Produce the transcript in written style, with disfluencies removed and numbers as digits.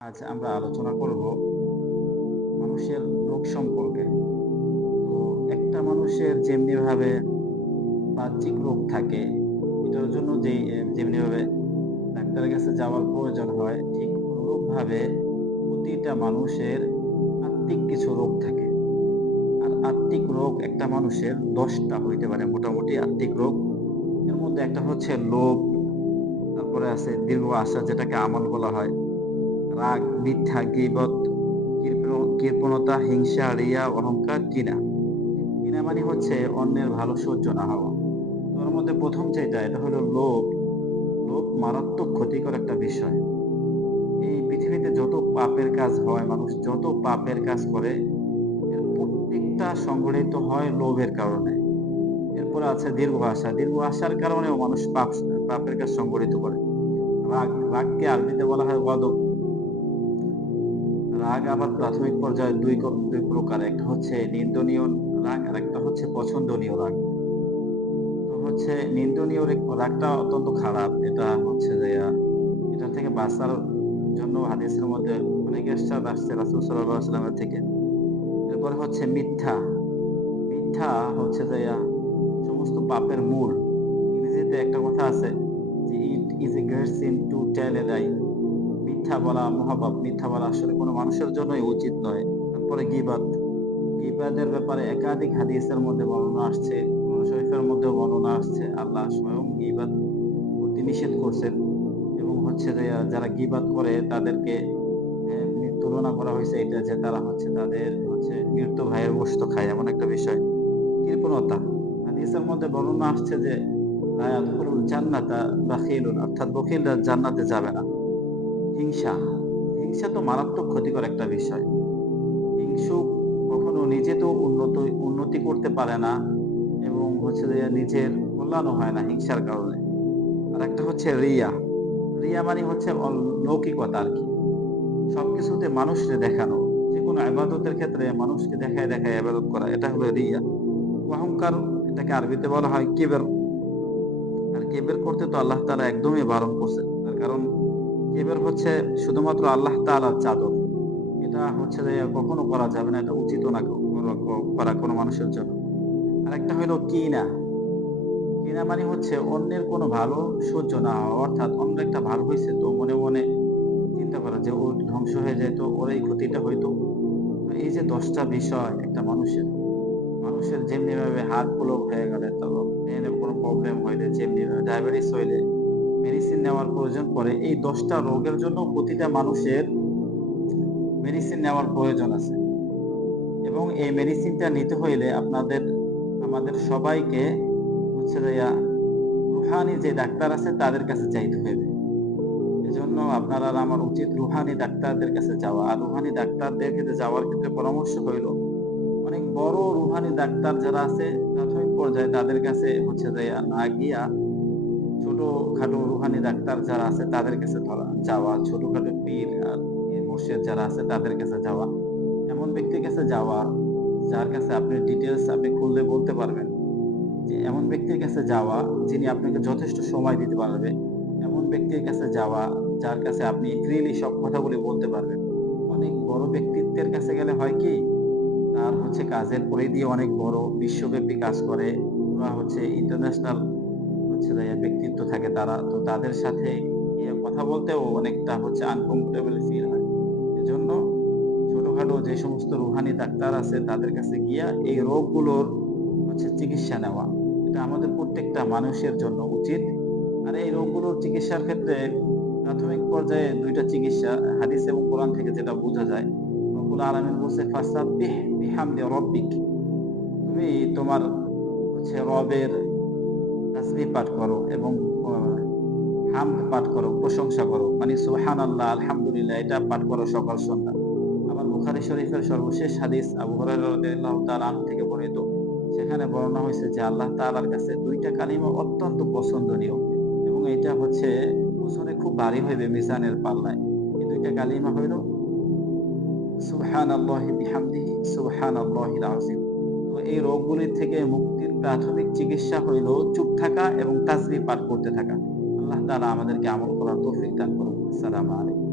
আজ আমরা আলোচনা করব মানুষের রোগ সম্পর্কে। তো একটা মানুষের যেমনিভাবে বাহ্যিক রোগ থাকে, এটার জন্য যেমনিভাবে ডাক্তারের কাছে যাওয়ার প্রয়োজন হয়, ঠিক অনুরূপভাবে প্রতিটা মানুষের আত্মিক কিছু রোগ থাকে। আর আত্মিক রোগ একটা মানুষের ১০ টা হইতে পারে মোটামুটি আত্মিক রোগ। এর মধ্যে একটা হচ্ছে লোভ, তারপরে আছে দীর্ঘ আশা যেটাকে আমল বলা হয়। রাগ, মিথ্যা, গীবত, কৃপণতা, হিংসা, রিয়া, অহংকার, ঘৃণা। ঘৃণা মানে হচ্ছে অন্যের ভালো সহ্য না হওয়া। তো ওর মধ্যে ১ম যেটা এটা হলো লোভ। লোভ মারাত্মক ক্ষতিকর একটা বিষয়। এই পৃথিবীতে যত পাপের কাজ হয়, মানুষ যত পাপের কাজ করে, এর প্রত্যেকটা সংঘটিত হয় লোভের কারণে। এরপরে আছে দীর্ঘ আশা। দীর্ঘ আশার কারণেও মানুষ পাপের কাজ সংঘটিত করে। রাগকে আরবিতে বলা হয় গদব। রাগ আবার প্রাথমিক পর্যায়ে ২ প্রকার। একটা হচ্ছে নিন্দনীয় রাগ, আরেকটা হচ্ছে পছন্দনীয় রাগ। তো হচ্ছে নিন্দনীয় রাগটা অত্যন্ত খারাপ। এটা হচ্ছে যে এটা থেকে বাঁচার জন্য হাদিসের মধ্যে অনেক ইরশাদ আসছে রাসূল সাল্লাল্লাহু আলাইহি ওয়াসাল্লামের থেকে। এরপরে হচ্ছে মিথ্যা। মিথ্যা হচ্ছে যে সমস্ত পাপের মূল। ইংরেজিতে একটা কথা আছে যে, "It is a great sin to tell a lie." মিথ্যা বলা মহাপাপ। মিথ্যা বলা আসলে কোনো মানুষের জন্যই উচিত নয়। তারপরে গীবত। গীবতের ব্যাপারে একাধিক হাদিসের মধ্যে বর্ণনা আসছে। কোরআন শরীফের মধ্যেও বর্ণনা আসছে। আল্লাহ স্বয়ং গীবত করতে নিষেধ করছেন এবং হচ্ছে যে যারা গীবত করে তাদেরকে তুলনা করা হয়েছে এটা যে তারা হচ্ছে তাদের হচ্ছে মৃত ভাইয়ের গোশত খায় এমন একটা বিষয়। কৃপণতা। হাদিসের মধ্যে বর্ণনা আসছে যে লা ইয়াদখুলুল জান্নাতা বাখিলুন, অর্থাৎ বখিলরা জান্নাতে যাবে না। হিংসা। হিংসা তো মারাত্মক ক্ষতিকর একটা বিষয়। হিংসুক কখনো নিজে তো উন্নতি করতে পারে না এবং হচ্ছে যে নিজের কল্যাণও হয় না হিংসার কারণে। আরেকটা হচ্ছে রিয়া। রিয়া মানে হচ্ছে লৌকিকতা আরকি। সবকিছুতে মানুষকে দেখানো। যেকোনো ইবাদতের ক্ষেত্রে মানুষকে দেখায়, দেখায় ইবাদত করা। এটা হলো রিয়া। অহংকার, এটাকে আরবিতে বলা হয় কিবর। আর কিবর করতে তো আল্লাহ তাআলা একদমই বারণ করছেন। তার কারণ কিবর হচ্ছে শুধুমাত্র আল্লাহ তাআলার চাদর। এটা হচ্ছে যে কখনো করা যাবে না। এটা উচিতও না করা কোনো মানুষের জন্য। আরেকটা হইলো কিনা। কিনা মানে হচ্ছে অন্যের কোনো ভালো সহ্য না হওয়া। অর্থাৎ অন্যের একটা ভালো হইছে তো মনে, মনে চিন্তা করা যে ওর ধ্বংস হয়ে যাইতো, ওর এই ক্ষতিটা হইতো। তো এই যে ১০ টা বিষয় একটা মানুষের যেমনিভাবে হার্ট ব্লক হয়ে গেলে, তারপর ব্রেইনে কোনো প্রবলেম হইলে, যেমনিভাবে ডায়াবেটিস হইলে মেডিসিন নেওয়ার প্রয়োজন পড়ে। এই ১০ টা রোগের জন্য প্রতিটা মানুষের মেডিসিন নেওয়ার প্রয়োজন আছে। এবং এই মেডিসিনটা নিতে হইলে আমাদের সবাইকে হচ্ছে যে রুহানি যে ডাক্তার আছে তাদের কাছে যাইতে হইবে। এজন্য আপনার আর আমার উচিত রুহানি ডাক্তারদের কাছে যাওয়া। আর রুহানি ডাক্তারদের কাছে যাওয়ার ক্ষেত্রে পরামর্শ হইল অনেক বড় রুহানি ডাক্তার যারা আছে প্রাথমিক পর্যায়ে তাদের কাছে হচ্ছে যে না গিয়া ছোটখাটো রুহানি ডাক্তার যারা আছে তাদের কাছে যাওয়া, ছোটখাটো পীর আর মুর্শিদ যারা আছে তাদের কাছে যাওয়া। এমন ব্যক্তির কাছে যাওয়া যার কাছে আপনি ডিটেইলস আপনি খুললে বলতে পারবেন। যে এমন ব্যক্তির কাছে যাওয়া যিনি আপনাকে যথেষ্ট সময় দিতে পারবে। এমন ব্যক্তির কাছে যাওয়া যার কাছে আপনি ফ্রিলি সব কথাগুলি বলতে পারবেন। অনেক বড় ব্যক্তিত্বের কাছে গেলে হয় কি? তার হচ্ছে কাজের পরিধি অনেক বড়, বিশ্বব্যাপী কাজ করে। ওরা হচ্ছে ইন্টারন্যাশনাল হচ্ছে যে ব্যক্তিত্ব থাকে তারা। তো তাদের সাথে গিয়ে কথা বলতেও অনেকটা হচ্ছে আনকমফোর্টেবল ফিল হয়। এজন্য ছোটখাটো যে সমস্ত রুহানি ডাক্তার আছে তাদের কাছে গিয়া এই রোগগুলোর হচ্ছে চিকিৎসা নেওয়া। এটা আমাদের প্রত্যেকটা মানুষের জন্য উচিত। আর এই রোগগুলোর চিকিৎসার ক্ষেত্রে প্রাথমিক পর্যায়ে ২ টা চিকিৎসা হাদিস এবং কোরআন থেকে যেটা বোঝা যায়। রব্বুল আলামিন বলছে ফাসাব্বিহ বিহামদি রাব্বিক। তুমি তোমার হচ্ছে রবের তাসবিহ পাঠ করো এবং আ হামদ পাঠ করো, প্রশংসা করো। মানে সুবহানাল্লাহ, আলহামদুলিল্লাহ এটা পাঠ করো সকাল সন্ধ্যা। আবার বুখারী শরীফের সর্বশেষ হাদিস আবু হুরায়রা রাদিয়াল্লাহু তাআলা আনহু থেকে বর্ণিত। সেখানে বর্ণনা হয়েছে যে আল্লাহ তাআলার কাছে ২ টা কালিমা অত্যন্ত পছন্দনীয় এবং এটা হচ্ছে ওজনে খুব ভারী হইবে মিজানের পাল্লায়। এই ২ টা কালিমা হইল সুবহানাল্লাহি বিহামদিহি সুবহানাল্লাহিল আযীম। তো এই রোগগুলির থেকে মুক্তির প্রাথমিক চিকিৎসা হইল চুপ থাকা এবং তাসবিহ পাঠ করতে থাকা। আল্লাহ তাআলা আমাদেরকে আমল করার তৌফিক দান করুন। আসসালামু আলাইকুম।